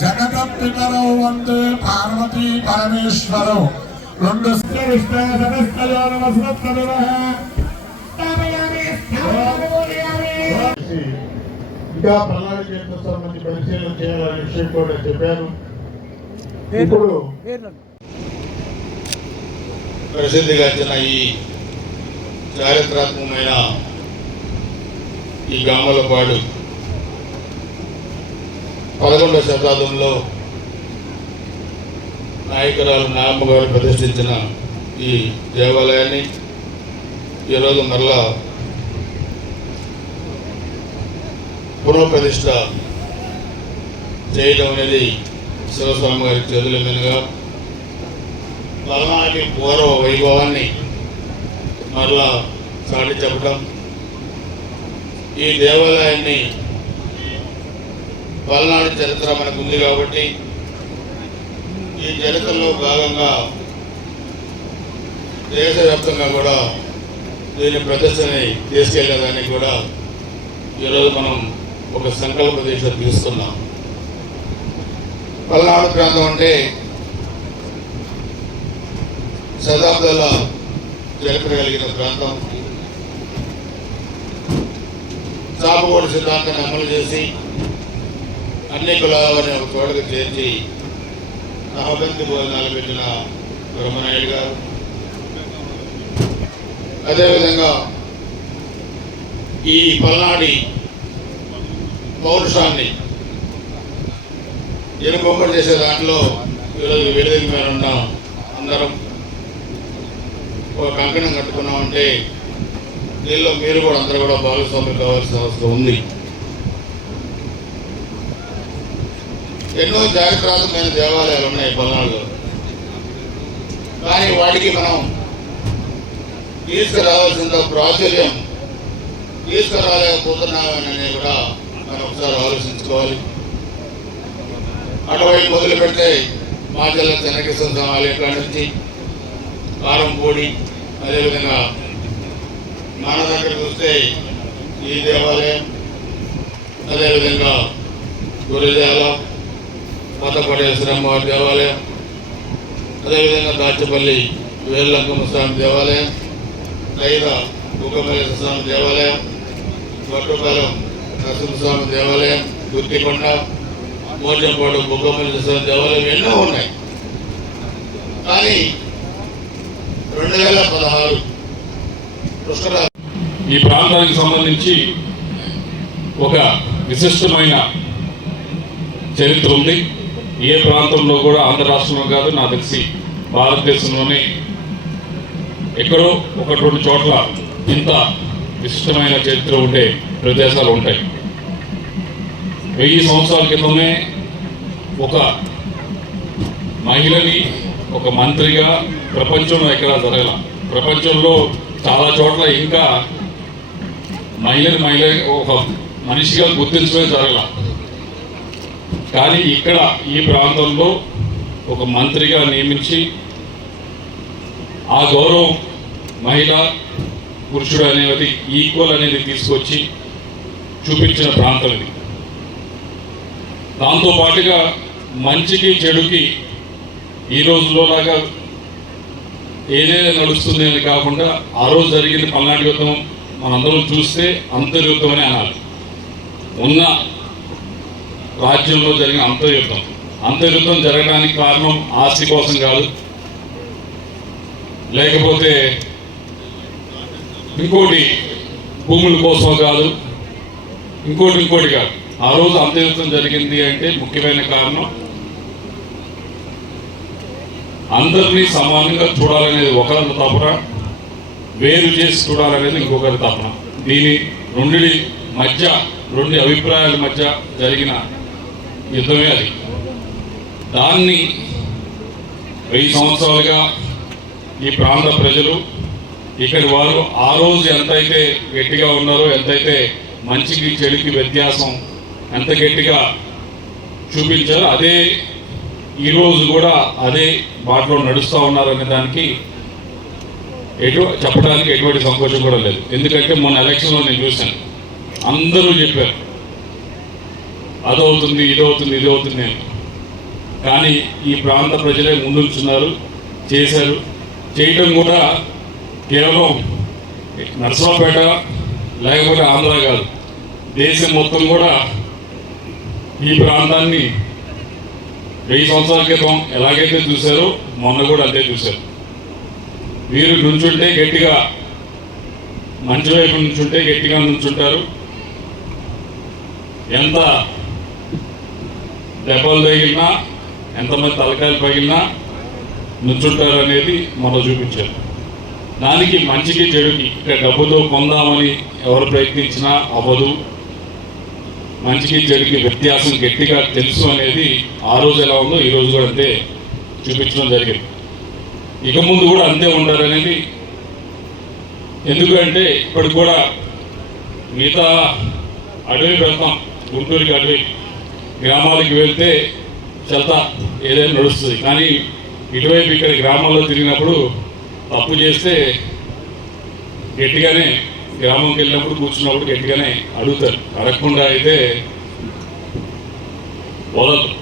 జగత పితరౌ వందే పార్వతీ పరమేశ్వరౌ. రెండు ఇంకా ప్రణాళిక సంబంధించి పరిశీలన చేయాలనే విషయం కూడా చెప్పాను ఇప్పుడు ప్రసిద్ధిగాంచిన ఈ చారిత్రాత్మకమైన ఈ గామలపాడు పదకొండవ శతాబ్దంలో నాయకురాలు నాయమ్మ ప్రతిష్ఠించిన ఈ దేవాలయాన్ని ఈరోజు మరలా పునఃప్రతిష్ట చేయడం అనేది శివస్వామి గారి చేతుల మీదుగా పలనాటి పూర్వ వైభవాన్ని మరలా చాటి చెప్పడం ఈ దేవాలయాన్ని పల్నాడు చరిత్ర మనకు ఉంది కాబట్టి ఈ చరిత్రలో భాగంగా దేశవ్యాప్తంగా కూడా దీని ప్రదర్శనని తీసుకెళ్ళేదానికి కూడా ఈరోజు మనం ఒక సంకల్ప దీక్ష తీసుకున్నాం పల్నాడు ప్రాంతం అంటే శతాబ్దాల జరపగలిగిన ప్రాంతం. చాపగోడు సిద్ధాంతాన్ని అమలు చేసి అన్ని కులాలని ఒక చోటకు చేర్చి అహబంతి భోజనాలు పెట్టిన బ్రహ్మనాయుడు గారు. అదేవిధంగా ఈ పల్నాడి పౌరుషాన్ని ఎనుకొమ్మడి చేసే దాంట్లో ఈరోజు విడుదల మీద ఉన్నాం అందరం. ఒక కంకణం కట్టుకున్నామంటే దీనిలో మీరు కూడా అందరూ కూడా భాగస్వామ్యం కావాల్సిన అవసరం ఉంది. ఎన్నో జాగ్రత్తమైన దేవాలయాలు ఉన్నాయి పల్నాడులో. కానీ వాటికి మనం తీసుకురావాల్సిన ప్రాచుర్యం తీసుకురాలేకపోతున్నామని కూడా మనం ఒకసారి ఆలోచించుకోవాలి. అటువైపు మొదలు పెడితే మాచల్ల చెన్నకేశ్వర స్వామి ఆలయం కాడ నుంచి కారంపూడి అదేవిధంగా మన దగ్గర చూస్తే ఈ దేవాలయం అదేవిధంగా గురుదేవ మతపడేశ్వరమ్మ దేవాలయం అదేవిధంగా దాచపల్లి వేళ్ళంకమ్మ స్వామి దేవాలయం లైద బుగ్గమల్లేశ్వర స్వామి దేవాలయం వట్టుపాలెం నరసింహస్వామి దేవాలయం గుర్తికొండ మోచంపాడు బుగ్గమల్లేశ్వర స్వామి దేవాలయం ఎన్నో ఉన్నాయి. కానీ రెండు వేల పదహారు పుష్కర ఈ ప్రాంతానికి సంబంధించి ఒక విశిష్టమైన చరిత్ర ఉంది. ఏ ప్రాంతంలో కూడా ఆంధ్ర రాష్ట్రంలో కాదు నాకు తెలిసి భారతదేశంలోనే ఎక్కడో ఒకటి రెండు చోట్ల ఇంత విశిష్టమైన చరిత్ర ఉండే ప్రదేశాలు ఉంటాయి. వెయ్యి సంవత్సరాల క్రితమే ఒక మహిళని ఒక మంత్రిగా ప్రపంచంలో ఎక్కడా జరగల. ప్రపంచంలో చాలా చోట్ల ఇంకా మహిళలు మహిళ ఒక మనిషిగా గుర్తించడం జరగల. కానీ ఇక్కడ ఈ ప్రాంతంలో ఒక మంత్రిగా నియమించి ఆ గౌరవం మహిళ పురుషుడు అనేది ఈక్వల్ అనేది తీసుకొచ్చి చూపించిన ప్రాంతం ఇది. దాంతో పాటుగా మంచికి చెడుకి ఈ రోజులో లాగా ఏదైనా నడుస్తుంది అని కాకుండా ఆ రోజు జరిగిన పల్నాడు యుద్ధం మనందరం చూస్తే అంతర్యుద్ధం అని అనాలి. ఉన్న రాజ్యంలో జరిగిన అంతర్యుద్ధం. అంతర్యుద్ధం జరగడానికి కారణం ఆస్తి కోసం కాదు. లేకపోతే ఇంకోటి భూముల కోసం కాదు. ఇంకోటి ఇంకోటి కాదు. ఆ రోజు అంతర్యుద్ధం జరిగింది అంటే ముఖ్యమైన కారణం అందరినీ సమానంగా చూడాలనేది ఒకరిని తపన వేరు చేసి చూడాలనేది ఇంకొకరి తపన. దీని రెండి మధ్య రెండు అభిప్రాయాల మధ్య జరిగిన యుద్ధమే అది. దాన్ని వెయ్యి సంవత్సరాలుగా ఈ ప్రాంత ప్రజలు ఇక్కడి వారు ఆ రోజు ఎంతైతే గట్టిగా ఉన్నారో ఎంతైతే మంచికి చెడుకి వ్యత్యాసం ఎంత గట్టిగా చూపించారో అదే ఈరోజు కూడా అదే బాటలో నడుస్తూ ఉన్నారనే దానికి ఎటు చెప్పడానికి ఎటువంటి సంకోచం కూడా లేదు. ఎందుకంటే మొన్న ఎలక్షన్లో నేను చూశాను. అందరూ చెప్పారు. అదవుతుంది ఇదవుతుంది ఇది అవుతుంది అని. కానీ ఈ ప్రాంత ప్రజలే ముందుంచున్నారు చేశారు. చేయటం కూడా కేవలం నర్సరావుపేట లేకపోతే ఆంధ్ర కాదు. దేశం మొత్తం కూడా ఈ ప్రాంతాన్ని వెయ్యి సంవత్సరాల క్రితం ఎలాగైతే చూశారో మొన్న కూడా అంతే చూశారు. వీరు నుంచుంటే గట్టిగా మంచి వైపు నుంచుంటే గట్టిగా నుంచుంటారు. ఎంత దెబ్బలు తగిలినా ఎంతమంది తలకాయలు పగిలినా నుంచుంటారు అనేది మొన్న చూపించారు. దానికి మంచికి చెడుకి ఇక్కడ డబ్బుతో కొందామని ఎవరు ప్రయత్నించినా అవ్వదు. మంచికి చెడుకి వ్యత్యాసం గట్టిగా తెలుసు అనేది ఆ రోజు ఎలా ఉందో ఈ రోజు కూడా అంతే చూపించడం జరిగింది. ఇక ముందు కూడా అంతే ఉండాలనేది. ఎందుకంటే ఇప్పటికి కూడా మిగతా అడవి వెళ్తాం గుంటూరుకి అడవి గ్రామాలకి వెళ్తే చెత్త ఏదైనా నడుస్తుంది. కానీ ఇటువైపు ఇక్కడ గ్రామాల్లో తిరిగినప్పుడు తప్పు చేస్తే గట్టిగానే గ్రామంకి వెళ్ళినప్పుడు కూర్చున్నప్పుడు గట్టిగానే అడుగుతారు. అడగకుండా అయితే వదలరు.